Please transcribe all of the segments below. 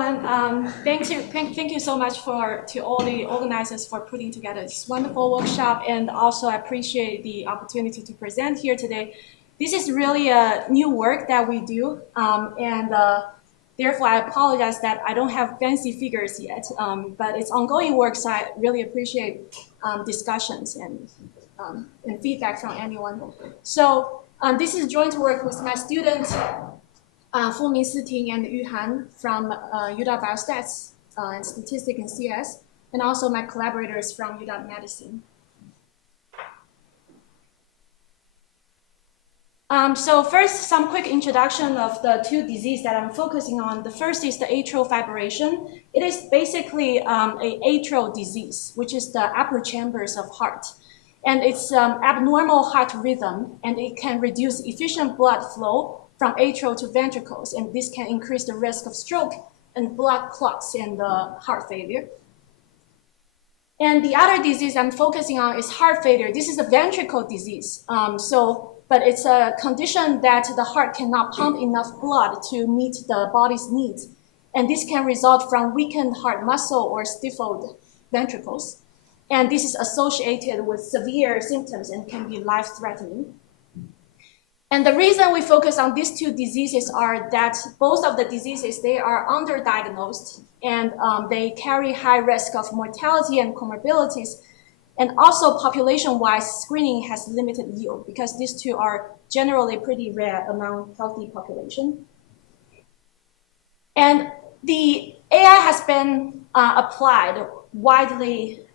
everyone. Thank you so much to all the organizers for putting together this wonderful workshop, and also I appreciate the opportunity to present here today. This is really a new work that we do, and therefore I apologize that I don't have fancy figures yet, but it's ongoing work, so I really appreciate discussions and feedback from anyone. So this is joint work with my student, Ting and Yu Han from UW Biostats and Statistics and CS, and also my collaborators from UW Medicine. So first, some quick introduction of the two diseases that I'm focusing on. The first is the atrial fibrillation. It is basically an atrial disease, which is the upper chambers of heart. And it's abnormal heart rhythm, and it can reduce efficient blood flow from atrial to ventricles, and this can increase the risk of stroke and blood clots and heart failure. And the other disease I'm focusing on is heart failure. This is a ventricle disease, but it's a condition that the heart cannot pump enough blood to meet the body's needs, and this can result from weakened heart muscle or stifled ventricles. And this is associated with severe symptoms and can be life-threatening. And the reason we focus on these two diseases are that both of the diseases, they are underdiagnosed, and they carry high risk of mortality and comorbidities. And also population-wise, screening has limited yield because these two are generally pretty rare among healthy population. And the AI has been applied widely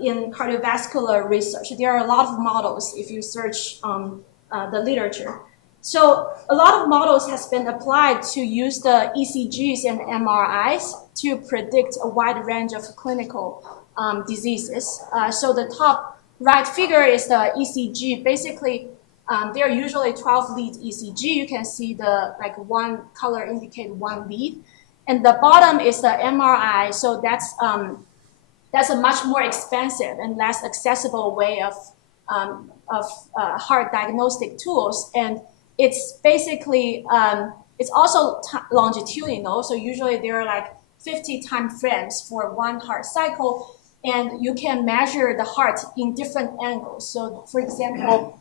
in cardiovascular research. There are a lot of models if you search the literature. So a lot of models has been applied to use the ECGs and MRIs to predict a wide range of clinical diseases. So the top right figure is the ECG. Basically, there are usually 12 lead ECG. You can see the one color indicate one lead. And the bottom is the MRI. So that's a much more expensive and less accessible way of heart diagnostic tools, and it's basically it's also longitudinal. So usually there are like 50 time frames for one heart cycle, and you can measure the heart in different angles. So for example,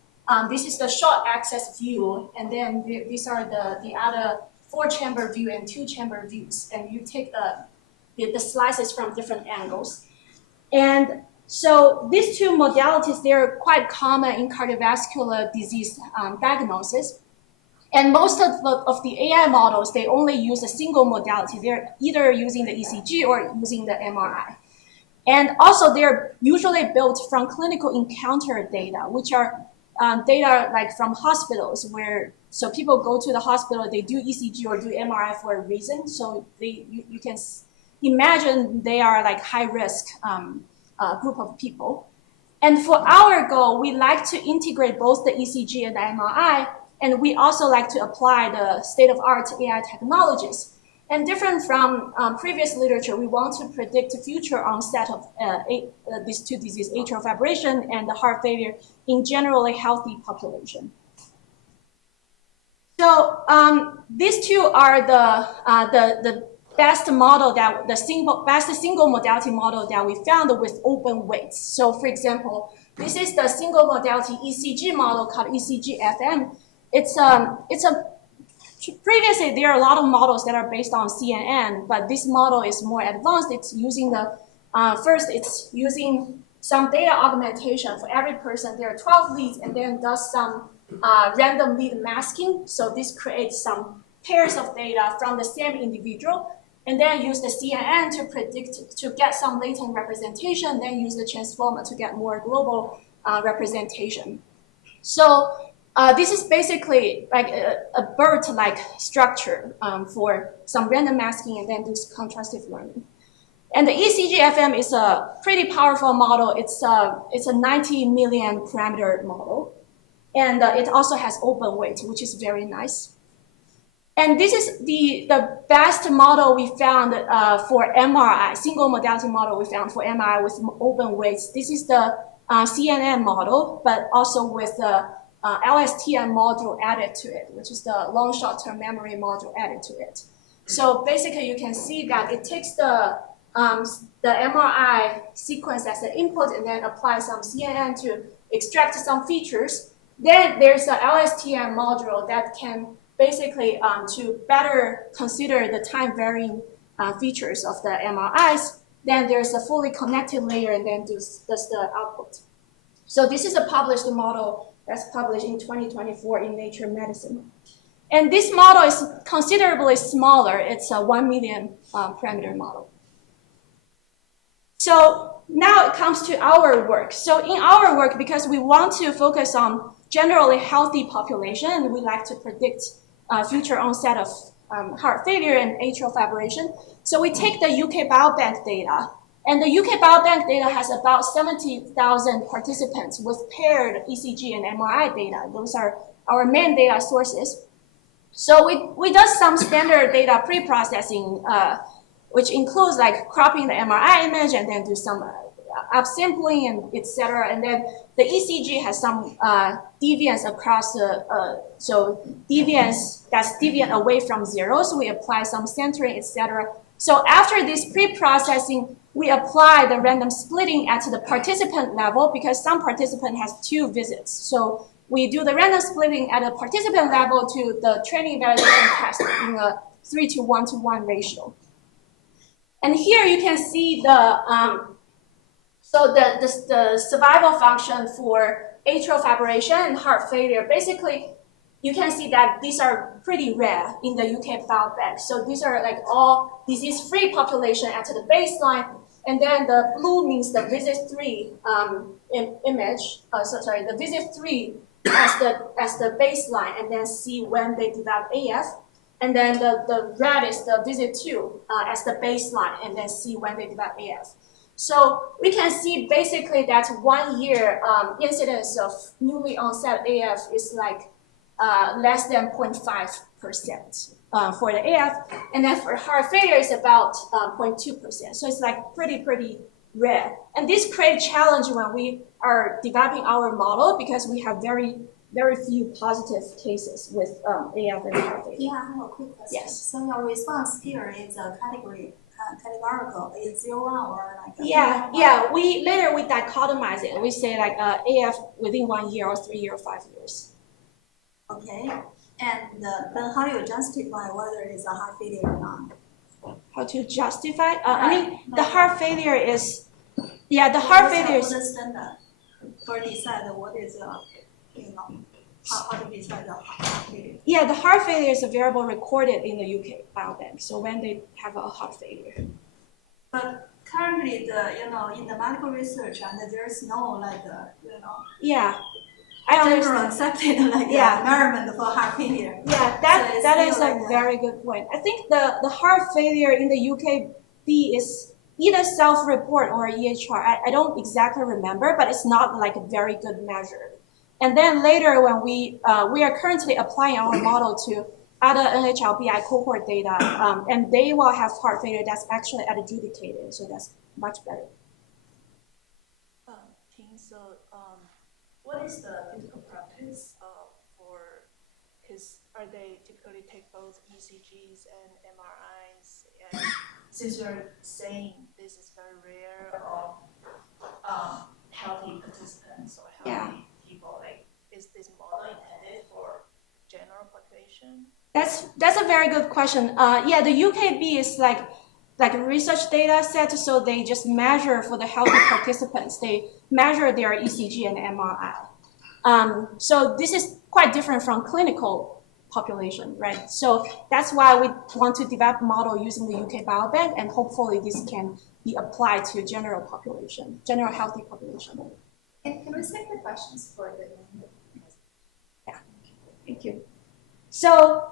this is the short axis view, and then these are the other 4-chamber view and 2-chamber views, and you take the slices from different angles. And so these two modalities, they're quite common in cardiovascular disease diagnosis. And most of the AI models, they only use a single modality. They're either using the ECG or using the MRI. And also they're usually built from clinical encounter data, which are data like from hospitals so people go to the hospital, they do ECG or do MRI for a reason. So you can imagine they are like high risk group of people. And for our goal, we like to integrate both the ECG and the MRI, and we also like to apply the state-of-art AI technologies. And different from previous literature, we want to predict the future onset of these two diseases, atrial fibrillation and the heart failure, in generally healthy population. So these two are the best model best single modality model that we found with open weights. So for example, this is the single modality ECG model called ECG-FM. Previously there are a lot of models that are based on CNN, but this model is more advanced. It's using it's using some data augmentation. For every person, there are 12 leads, and then does some random lead masking. So this creates some pairs of data from the same individual, and then use the CNN to get some latent representation, then use the transformer to get more global representation. So this is basically like a BERT-like structure for some random masking and then do contrastive learning. And the ECG-FM is a pretty powerful model. It's a 90 million parameter model, and it also has open weight, which is very nice. And this is the best model we found for MRI, single modality model we found for MRI with open weights. This is the CNN model, but also with the LSTM module added to it, which is the long short-term memory module added to it. So basically, you can see that it takes the MRI sequence as an input and then apply some CNN to extract some features. Then there's the LSTM module that can basically to better consider the time varying features of the MRIs. Then there's a fully connected layer and then does the output. So this is a published model that's published in 2024 in Nature Medicine. And this model is considerably smaller. It's a 1 million parameter model. So now it comes to our work. So in our work, because we want to focus on generally healthy population, and we like to predict future onset of heart failure and atrial fibrillation. So we take the UK Biobank data, and the UK Biobank data has about 70,000 participants with paired ECG and MRI data. Those are our main data sources. So we do some standard data pre-processing, which includes like cropping the MRI image and then do some upsampling and etc. And then the ECG has some deviance across the, so deviance that's deviant away from zero. So we apply some centering, etc. So after this pre-processing, we apply the random splitting at the participant level because some participant has 2 visits. So we do the random splitting at a participant level to the training validation test in a 3 to 1 to 1 ratio. And here you can see the the survival function for atrial fibrillation and heart failure. Basically, you can see that these are pretty rare in the UK Biobank. So these are like all disease-free population at the baseline. And then the blue means the visit 3 image. The visit 3 as the baseline, and then see when they develop AF. And then the red is the visit 2 as the baseline, and then see when they develop AF. So we can see basically that 1 year incidence of newly onset AF is like less than 0.5% for the AF, and then for heart failure is about 0.2%. So it's like pretty rare. And this creates challenge when we are developing our model because we have very few positive cases with AF and heart failure. Yeah, I have a quick question. Yes. So your response here is a categorical. Is 0, 1 or like a yeah. We dichotomize it. We say like AF within 1 year or 3 years or 5 years. Okay. And then how do you justify whether it's a heart failure or not? How to justify? I mean, the heart failure is, the heart failure is. What's the standard for decide what is how to decide the heart failure? Yeah, the heart failure is a variable recorded in the UK Biobank. So when they have a heart failure. But currently, in the medical research, and there's no Yeah. I general accepted environment for heart failure. Yeah, that is a very good point. I think the heart failure in the UKB is either self-report or EHR. I don't exactly remember, but it's not like a very good measure. And then later when we are currently applying our model to other NHLBI cohort data, and they will have heart failure that's actually adjudicated, so that's much better. Ting, so what is the clinical practice because are they typically take both ECGs and MRIs? And since you're saying this is very rare of healthy participants or healthy people, like is this model intended for general population? That's a very good question. The UKB is like a research data set, so they just measure for the healthy participants. They measure their ECG and MRI. So this is quite different from clinical population, right? So that's why we want to develop a model using the UK Biobank, and hopefully this can be applied to general population, general healthy population. And can we take the questions for the Yeah, thank you. So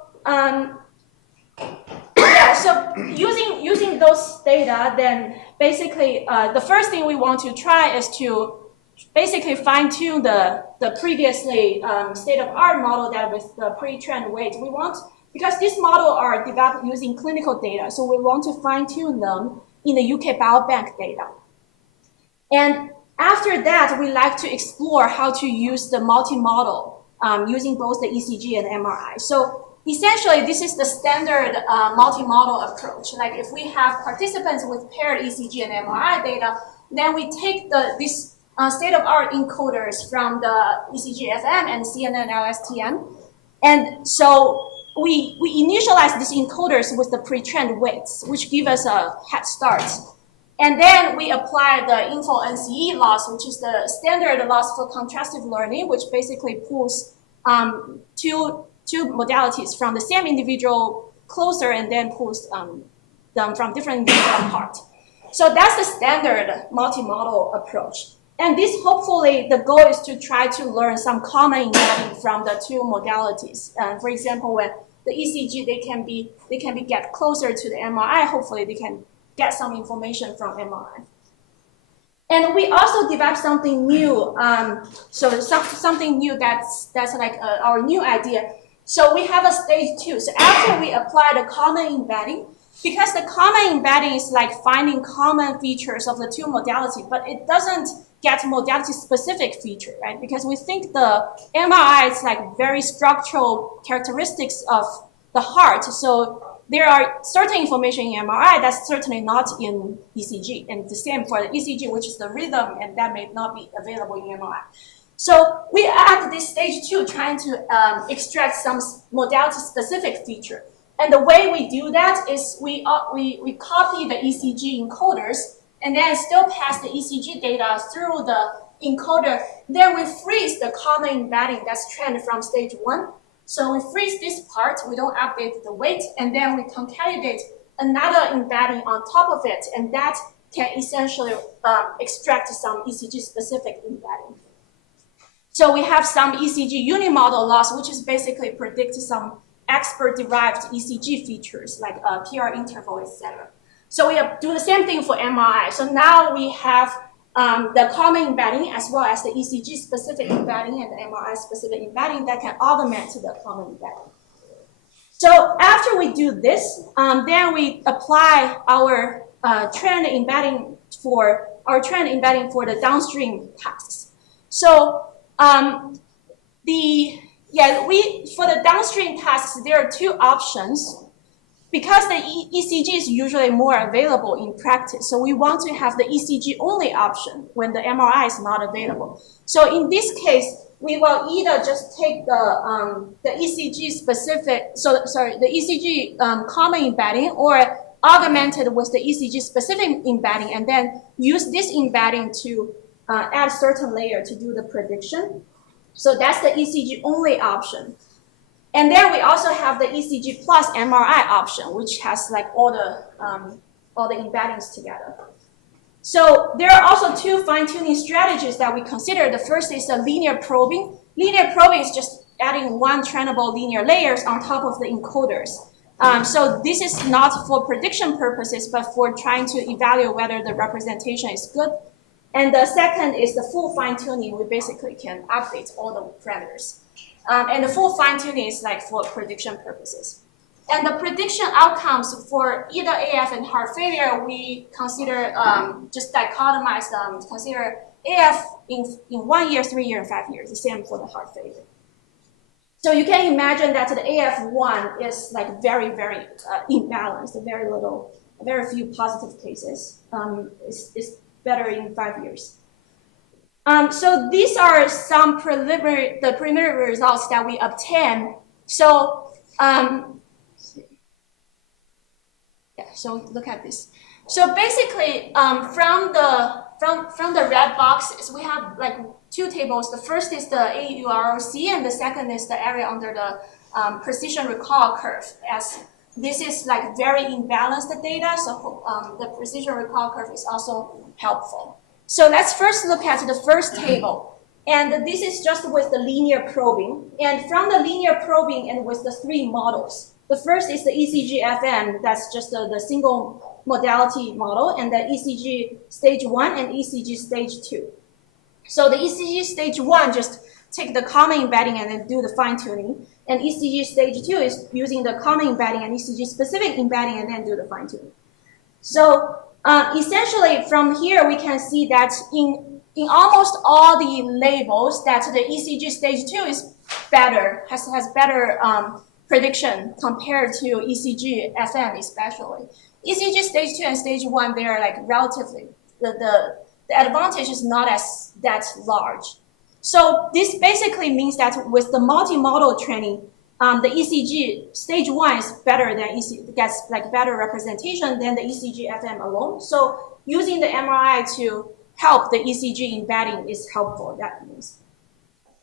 so using those data, then basically the first thing we want to try is to basically fine-tune the previously state-of-art model that with the pre-trained weight. We want, because these models are developed using clinical data, so we want to fine-tune them in the UK Biobank data. And after that, we like to explore how to use the multimodal using both the ECG and MRI. So essentially, this is the standard multimodal approach. Like if we have participants with paired ECG and MRI data, then we take these state-of-art encoders from the ECG FM and CNN LSTM. And so we initialize these encoders with the pre-trained weights, which give us a head start. And then we apply the info NCE loss, which is the standard loss for contrastive learning, which basically pulls two modalities from the same individual closer and then pulls them from different individuals apart. So that's the standard multimodal approach. And this, hopefully, the goal is to try to learn some common embedding from the two modalities. For example, when the ECG, they can be get closer to the MRI. Hopefully, they can get some information from MRI. And we also developed something new. So something new that's like our new idea. So we have a stage 2. So after we apply the common embedding, because the common embedding is like finding common features of the two modalities, but it doesn't get modality-specific feature, right? Because we think the MRI is like very structural characteristics of the heart. So there are certain information in MRI that's certainly not in ECG, and the same for the ECG, which is the rhythm, and that may not be available in MRI. So we at this stage 2 trying to extract some modality-specific feature. And the way we do that is we copy the ECG encoders and then still pass the ECG data through the encoder. Then we freeze the common embedding that's trained from stage 1. So we freeze this part, we don't update the weight, and then we concatenate another embedding on top of it, and that can essentially extract some ECG-specific embedding. So we have some ECG unimodal loss, which is basically predict some expert-derived ECG features like PR interval, etc. So we do the same thing for MRI. So now we have the common embedding as well as the ECG-specific embedding and the MRI-specific embedding that can augment the common embedding. So after we do this, then we apply our trend embedding for the downstream tasks. So for the downstream tasks, there are two options. Because the ECG is usually more available in practice, so we want to have the ECG only option when the MRI is not available. So in this case, we will either just take the ECG specific, the ECG common embedding, or augmented with the ECG specific embedding, and then use this embedding to add certain layer to do the prediction. So that's the ECG only option. And then we also have the ECG plus MRI option, which has like all the embeddings together. So there are also two fine-tuning strategies that we consider. The first is the linear probing. Linear probing is just adding one trainable linear layers on top of the encoders. So this is not for prediction purposes, but for trying to evaluate whether the representation is good. And the second is the full fine-tuning. We basically can update all the parameters. And the full fine-tuning is like for prediction purposes. And the prediction outcomes for either AF and heart failure, we consider just dichotomize them, consider AF in 1 year, 3 years, and 5 years, the same for the heart failure. So you can imagine that the AF1 is like very, very imbalanced, very few positive cases. It's better in 5 years. So these are some preliminary results that we obtained. So so look at this. So basically, from the red boxes, we have like two tables. The first is the AUROC, and the second is the area under the precision recall curve. As this is like very imbalanced data, so the precision recall curve is also helpful. So let's first look at the first table. And this is just with the linear probing. And from the linear probing and with the three models, the first is the ECG FM, that's just the single modality model, and the ECG stage 1 and ECG stage 2. So the ECG stage 1 just take the common embedding and then do the fine-tuning. And ECG stage 2 is using the common embedding and ECG specific embedding and then do the fine-tuning. So essentially, from here, we can see that in almost all the labels, that the ECG stage 2 is better, has better prediction compared to ECG FM especially. ECG stage 2 and stage 1, they are like relatively, the advantage is not as that large. So this basically means that with the multimodal training, the ECG stage 1 is better than gets like better representation than the ECG FM alone. So using the MRI to help the ECG embedding is helpful, that means.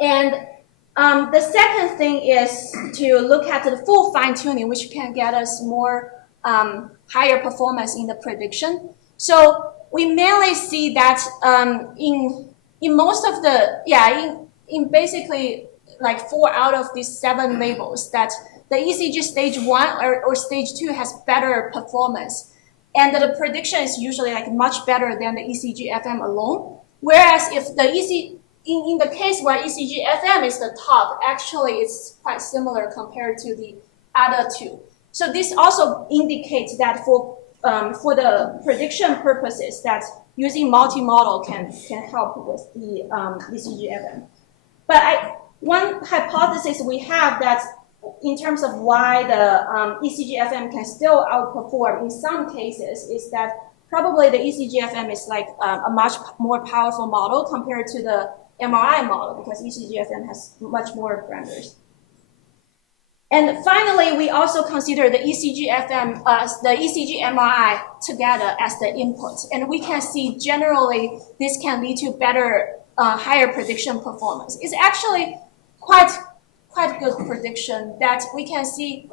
And the second thing is to look at the full fine-tuning, which can get us more higher performance in the prediction. So we mainly see that in most of the, in basically like 4 out of these 7 labels, that the ECG stage 1 or stage 2 has better performance. And the prediction is usually like much better than the ECG FM alone. Whereas if the in the case where ECG FM is the top, actually it's quite similar compared to the other 2. So this also indicates that for the prediction purposes, that using multimodal can help with the ECG FM. But one hypothesis we have that in terms of why the ECG FM can still outperform in some cases is that probably the ECG FM is like a much more powerful model compared to the MRI model, because ECG FM has much more parameters. And finally, we also consider the ECG FM, the ECG MRI together as the input. And we can see generally this can lead to better, higher prediction performance. It's actually quite good prediction that we can see.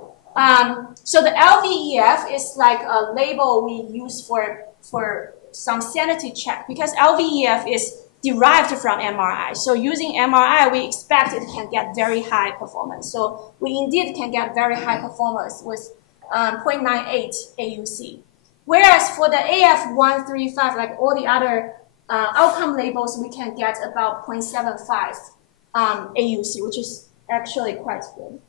So the LVEF is like a label we use for some sanity check, because LVEF is derived from MRI. So using MRI, we expect it can get very high performance. So we indeed can get very high performance with 0.98 AUC. Whereas for the AF135, like all the other outcome labels, we can get about 0.75 AUC, which is actually quite good.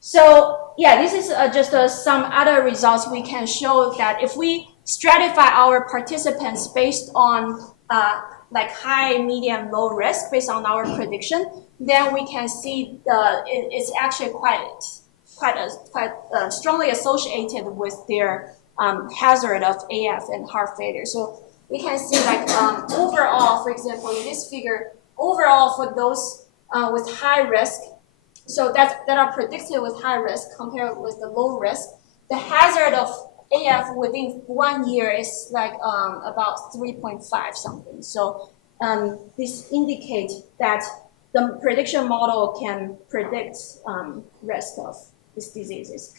So yeah, this is just some other results we can show that if we stratify our participants based on like high, medium, low risk based on our prediction, then we can see it's actually quite strongly associated with their hazard of AF and heart failure. So we can see like overall, for example, in this figure, overall for those with high risk, so that are predicted with high risk compared with the low risk, the hazard of AF within 1 year is like about 3.5 something. So this indicates that the prediction model can predict risk of these diseases.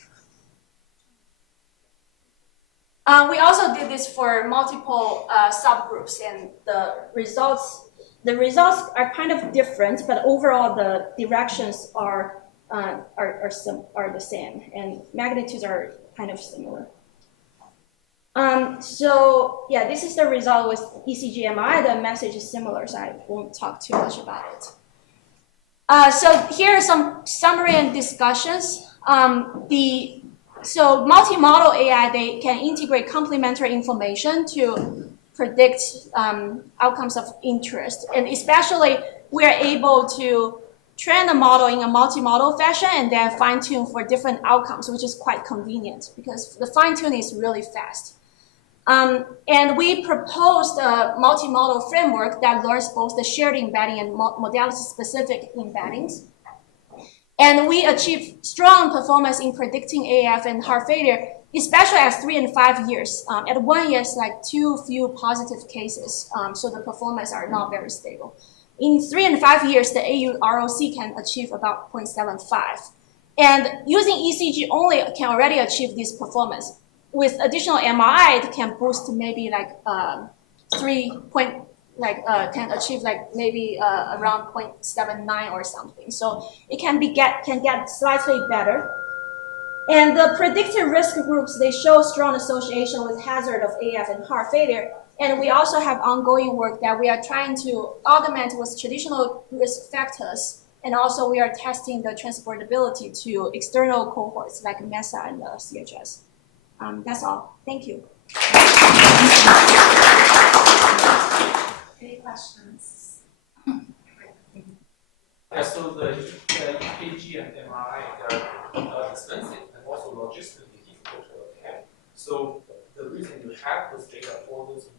We also did this for multiple subgroups, and the results are kind of different, but overall the directions are the same, and magnitudes are kind of similar. So yeah, this is the result with ECG MRI. The message is similar, so I won't talk too much about it. So here are some summary and discussions. So multimodal AI, they can integrate complementary information to predict outcomes of interest. And especially, we are able to train the model in a multimodal fashion and then fine-tune for different outcomes, which is quite convenient because the fine-tuning is really fast. And we proposed a multimodal framework that learns both the shared embedding and modality-specific embeddings. And we achieved strong performance in predicting AF and heart failure, especially at 3 and 5 years. At 1 year, it's like too few positive cases, so the performance are not very stable. In 3 and 5 years, the AU ROC can achieve about 0.75. And using ECG only can already achieve this performance. With additional MRI, it can boost maybe like can achieve like maybe around 0.79 or something. So it can get slightly better. And the predicted risk groups, they show strong association with hazard of AF and heart failure. And we also have ongoing work that we are trying to augment with traditional risk factors. And also we are testing the transportability to external cohorts like MESA and CHS. That's all. Thank you. Any questions? Yeah, so the EKG and MRI, they're expensive and also logistically difficult to obtain. So the reason you have those data for those